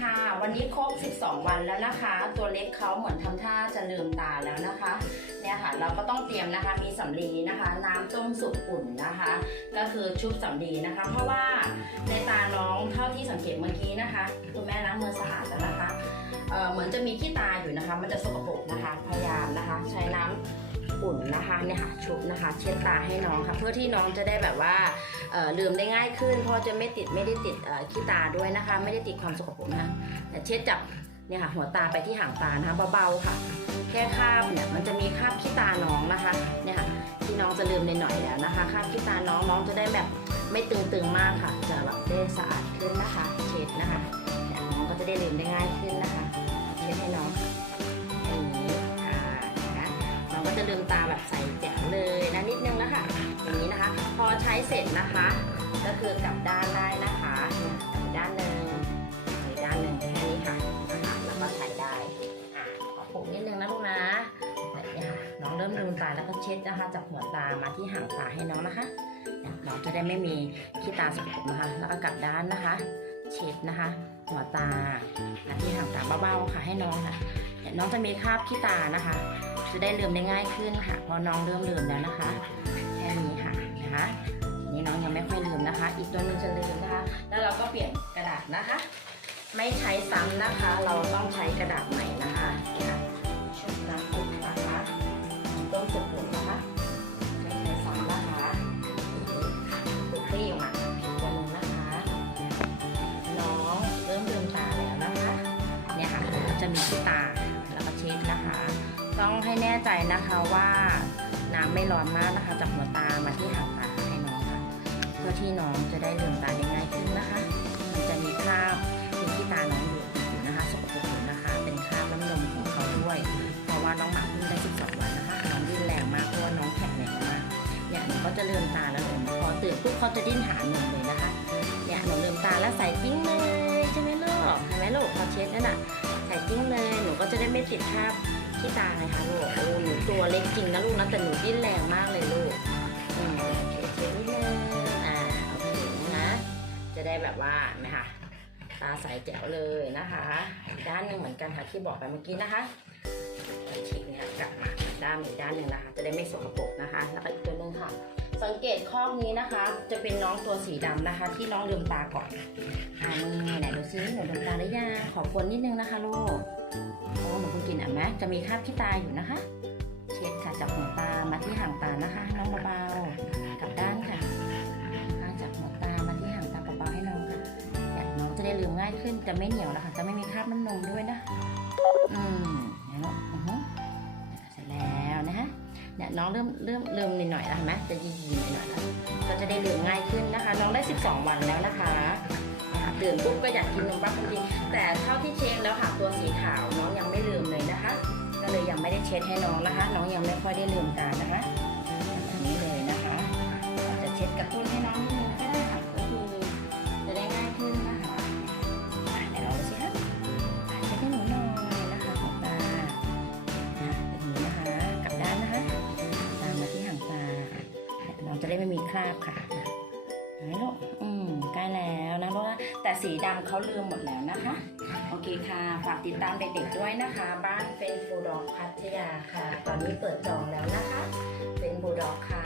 ค่ะ วันนี้ครบ 12 วันแล้วนะคะ ตัวเล็กเขาเหมือนทำท่าจะลืมตาแล้วนะคะ เนี่ยค่ะ เราก็ต้องเตรียมนะคะ มีสำลีนะคะ น้ำต้มสุกอุ่นนะคะ ก็คือชุบสำลีนะคะ เพราะว่าในตาน้องเท่าที่สังเกตเมื่อกี้นะคะ คุณแม่ล้างมือสะอาดแล้วนะคะเเหมือนจะมีขี้ตาอยู่นะคะ มันจะสกปรกนะคะ พยายามนะคะ ใช้น้ำ อุ่นนะคะเนี่ยค่ะชุบนะคะ เช็ดตาให้น้องค่ะ เพื่อที่น้องจะได้แบบว่าลืมได้ง่ายขึ้น เพราะจะไม่ติดไม่ได้ติดขี้ตาด้วยนะคะ ไม่ได้ติดความสกปรกนะคะเช็ดจับเนี่ยค่ะหัวตาไปที่หางตานะคะเบาๆค่ะ แค่คาบเนี่ยมันจะมีคาบขี้ตาน้องนะคะเนี่ยค่ะที่น้องจะลืมในหน่อยแล้วนะคะคาบขี้ตาน้องน้องจะได้แบบไม่ตึงๆมากค่ะจะแบบได้สะอาดขึ้นนะคะ เช็ดนะคะนี่น้องก็จะได้ลืมได้ง่ายขึ้นนะคะเช็ดให้น้องค่ะนะน้อง ก็จะลืมตาแบบใสแจ๋วเลยนะนิดนึงนะคะอย่างนี้นะคะ พอใช้เสร็จนะคะ ก็คือกลับด้านได้นะคะกลับด้านหนึ่งอีกด้านหนึ่งแค่นี้ค่ะนะคะแล้วก็ใช้ได้อะขอผมนิดนึงนะลูกนะนี้ค่ะน้องเริ่มลืมตาแล้วก็เช็ดนะคะจากหัวตามาที่หางตาให้น้องนะคะน้องจะได้ไม่มีขี้ตาสกปรกนะคะ แล้วก็กลับด้านนะคะ เช็ดนะคะ หัวตาที่ห่างตาเบาๆค่ะให้น้องค่ะน้องจะมีคราบขี้ตานะคะ จะได้ลืมได้ง่ายขึ้นค่ะพราะน้องเริ่มลืมแล้วนะคะแค่นี้ค่ะนะคะนี่น้องยังไม่ค่อยลืมนะคะ อีกตัวหนึ่งจะลืมนะคะ แล้วเราก็เปลี่ยนกระดาษนะคะ ไม่ใช้ซ้ำนะคะ เราต้องใช้กระดาษใหม่นะคะชุบน้ำอุ่นนะคะต้มสุกอุ่นนะคะไม่ใช้ซ้ำนะคะตุกตี้ออกมาอีกตัวหนึงนะคะ น้องเริ่มลืมตาแล้วนะคะ เนี่ยค่ะจะมีที่ตา ต้องให้แน่ใจนะคะว่าน้ำไม่ร้อนมากนะคะจากหัวตามาที่หางตาให้น้องค่ะเพื่อที่น้องจะได้ลืมตาได้ง่ายขึ้นนะคะ มันจะมีคราบมีที่ตาน้องอยู่อยู่นะคะสกปรกอยู่นะคะ เป็นคราบน้ำนมของเขาด้วย เพราะว่าน้องหมาเพิ่งได้ 12 วันนะคะน้องดิ้นแรงมากเพราะว่าน้องแข็งแรงมากเนี่ยหนูก็จะลืมตาแล้วเลยพอตื่นปุ๊บเขาจะดิ้นหานมเลยนะคะเนี่ยหนูลืมตาแล้วใส่กิ้งเลยใช่ไหมลูกเห็นไหมลูกพอเช็ดนั่นน่ะใส่กิ้งเลยหนูก็จะได้ไม่ติดคราบ ที่ตาไงคะลูกโอ้หนูตัวเล็กจริงนะลูกนะแต่หนูดิ้นแรงมากเลยลูกอืมเฉยๆนิดนึงอ่าโอเคนะ จะได้แบบว่านะคะตาใสแจ๋วเลยนะคะด้านหนึ่งเหมือนกันค่ะที่บอกไปเมื่อกี้นะคะฉีกเนี่ยกลับมาด้านอีกด้านหนึ่งนะคะ จะได้ไม่สกปรกนะคะแล้วก็อีกตัวนึงค่ะ สังเกตข้อนี้นะคะ จะเป็นน้องตัวสีดำนะคะ ที่น้องลืมตาก่อนอันนี้ไหนดูซิหนูลืมตาได้ยังขอบคนนิดนึงนะคะลูกโอ้หนูเพิ่งกินอะแม่จะมีคราบขี้ตาอยู่นะคะ เช็ดค่ะจากหัวตามาที่หางตานะคะให้น้องเบาๆกลับด้านค่ะข้างจากหัวตามาที่หางตาเบาๆให้น้องค่ะเนี่ยน้องจะได้ลืมง่ายขึ้นจะไม่เหนียวแล้วค่ะจะไม่มีคราบน้ำนมด้วยนะอืมเนี่ยลูกอื เนี่ยน้องเริ่มเริ่มเริ่มนิดหน่อยแล้วเห็นไหมจะยียีหน่อยหน่อยแล้วก็จะได้ลืมง่ายขึ้นนะคะ น้องได้ 12 วันแล้วนะคะตื่นปุ๊บก็อยากกินนมบ้างจริงแต่เท่าที่เช็คแล้วค่ะตัวสีขาวน้องยังไม่ลืมเลยนะคะ ก็เลยยังไม่ได้เช็ดให้น้องนะคะ น้องยังไม่ค่อยได้ลืมตานะคะแบบนี้เลยนะคะจจะเช็ดกระตุ้นให้น้องนิดนึงก็ได้ ได้ไม่มีคราบค่ะเห็นไหมลูกอืมใกล้แล้วนะเพราะว่าแต่สีดำเขาลืมหมดแล้วนะคะ โอเคค่ะ ฝากติดตามเด็กๆด้วยนะคะ บ้านเป็นบูดอกพัทยาค่ะ ตอนนี้เปิดจองแล้วนะคะ เป็นบูดอกค่ะ